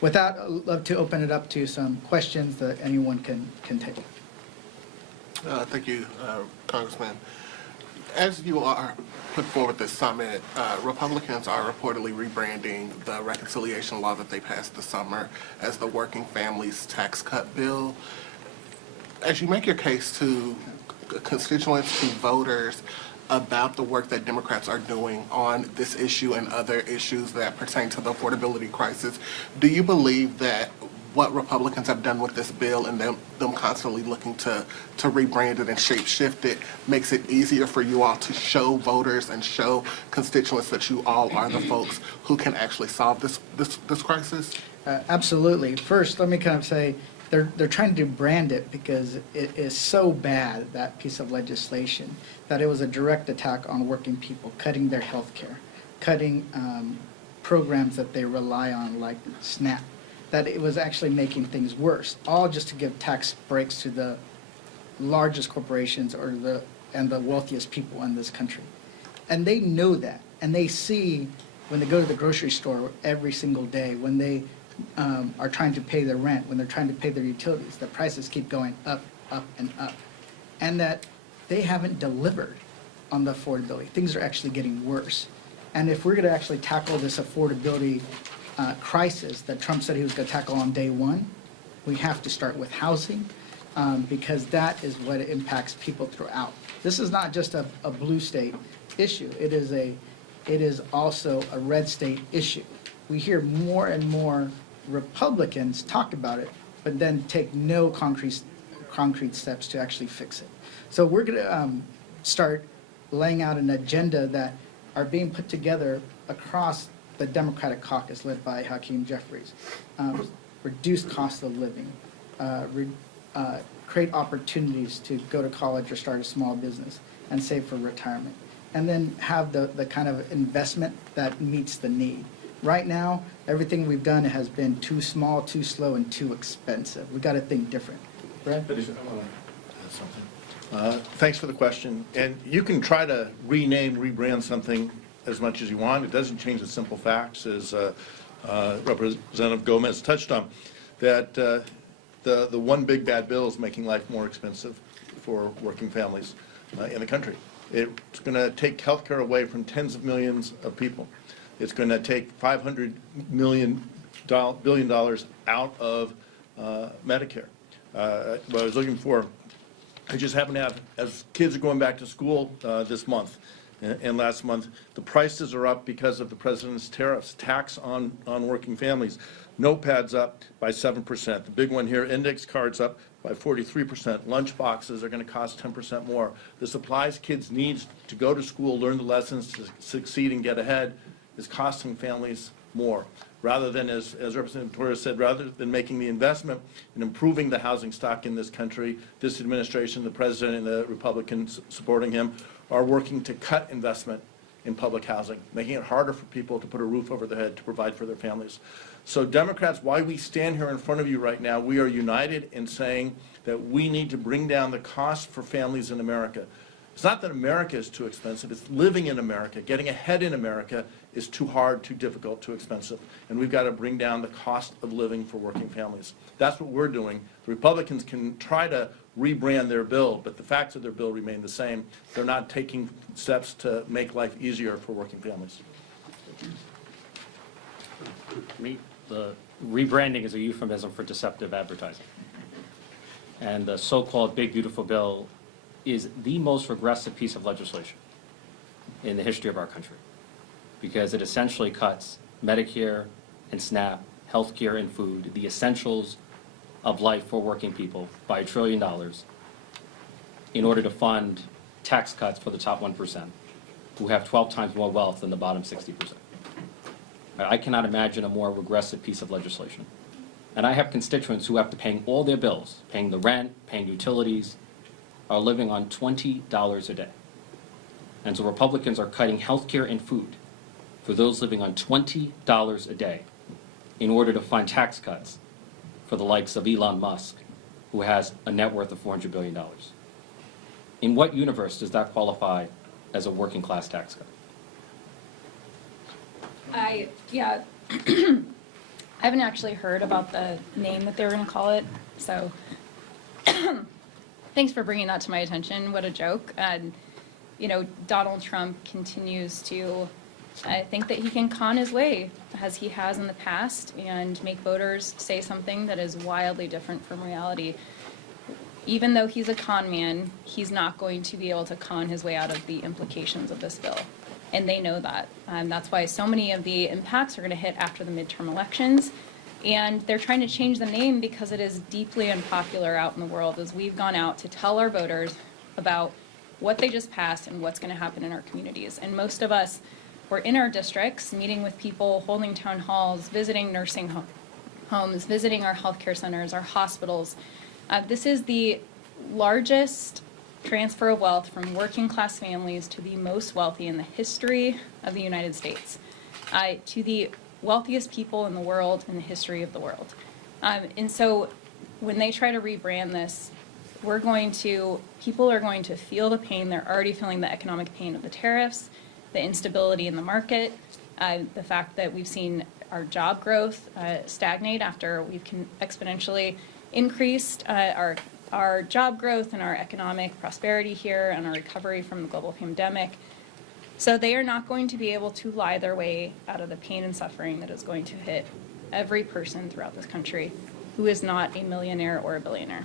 With that, I'd love to open it up to some questions that anyone can take. Thank you, Congressman. As you are put forward this summit, Republicans are reportedly rebranding the reconciliation law that they passed this summer as the Working Families Tax Cut Bill. As you make your case to constituents, to voters, about the work that Democrats are doing on this issue and other issues that pertain to the affordability crisis, do you believe that what Republicans have done with this bill and them constantly looking to rebrand it and shape-shift it makes it easier for you all to show voters and show constituents that you all are the folks who can actually solve this crisis? Absolutely. First, let me kind of say, they're trying to brand it because it is so bad, that piece of legislation, that it was a direct attack on working people, cutting their health care, cutting programs that they rely on like SNAP, that it was actually making things worse, all just to give tax breaks to the largest corporations and the wealthiest people in this country. And they know that, and they see when they go to the grocery store every single day, when they are trying to pay their rent, when they're trying to pay their utilities, the prices keep going up, up, and up. And that they haven't delivered on the affordability. Things are actually getting worse. And if we're going to actually tackle this affordability crisis that Trump said he was going to tackle on day one, we have to start with housing, because that is what impacts people throughout. This is not just a blue state issue. It is also a red state issue. We hear more and more Republicans talk about it, but then take no concrete steps to actually fix it. So we're going to start laying out an agenda that are being put together across the Democratic caucus led by Hakeem Jeffries. Reduce cost of living, create opportunities to go to college or start a small business and save for retirement. And then have the kind of investment that meets the need. Right now, everything we've done has been too small, too slow, and too expensive. We've got to think different. Brad? Thanks for the question. And you can try to rebrand something as much as you want. It doesn't change the simple facts, as Representative Gomez touched on, that the one big bad bill is making life more expensive for working families in the country. It's going to take health care away from tens of millions of people. It's going to take $500 billion out of Medicare. What I was looking for, I just happen to have, as kids are going back to school this month and last month, the prices are up because of the president's tariffs, tax on working families. Notepads up by 7%. The big one here, index cards up by 43%. Lunch boxes are going to cost 10% more. The supplies kids need to go to school, learn the lessons, to succeed and get ahead is costing families more. Rather than, as Representative Torres said, rather than making the investment in improving the housing stock in this country, this administration, the president and the Republicans supporting him, are working to cut investment in public housing, making it harder for people to put a roof over their head to provide for their families. So Democrats, why we stand here in front of you right now, we are united in saying that we need to bring down the cost for families in America. It's not that America is too expensive, it's living in America. Getting ahead in America is too hard, too difficult, too expensive. And we've got to bring down the cost of living for working families. That's what we're doing. The Republicans can try to rebrand their bill, but the facts of their bill remain the same. They're not taking steps to make life easier for working families. The rebranding is a euphemism for deceptive advertising. And the so-called big, beautiful bill is the most regressive piece of legislation in the history of our country, because it essentially cuts Medicare and SNAP, health care and food, the essentials of life for working people, by $1 trillion in order to fund tax cuts for the top 1%, who have 12 times more wealth than the bottom 60%. I cannot imagine a more regressive piece of legislation. And I have constituents who, after paying all their bills, paying the rent, paying utilities, are living on $20 a day. And so Republicans are cutting health care and food for those living on $20 a day in order to fund tax cuts for the likes of Elon Musk, who has a net worth of $400 billion. In what universe does that qualify as a working class tax cut? I haven't actually heard about the name that they were going to call it, so thanks for bringing that to my attention. What a joke. And, Donald Trump continues to think that he can con his way, as he has in the past, and make voters say something that is wildly different from reality. Even though he's a con man, he's not going to be able to con his way out of the implications of this bill. And they know that. That's why so many of the impacts are going to hit after the midterm elections. And they're trying to change the name because it is deeply unpopular out in the world, as we've gone out to tell our voters about what they just passed and what's going to happen in our communities. And most of us were in our districts, meeting with people, holding town halls, visiting nursing homes, visiting our healthcare centers, our hospitals. This is the largest transfer of wealth from working class families to the most wealthy in the history of the United States, to the wealthiest people in the world in the history of the world. And so when they try to rebrand this, people are going to feel the pain. They're already feeling the economic pain of the tariffs, the instability in the market, the fact that we've seen our job growth stagnate after we've exponentially increased our job growth and our economic prosperity here and our recovery from the global pandemic. So they are not going to be able to lie their way out of the pain and suffering that is going to hit every person throughout this country who is not a millionaire or a billionaire.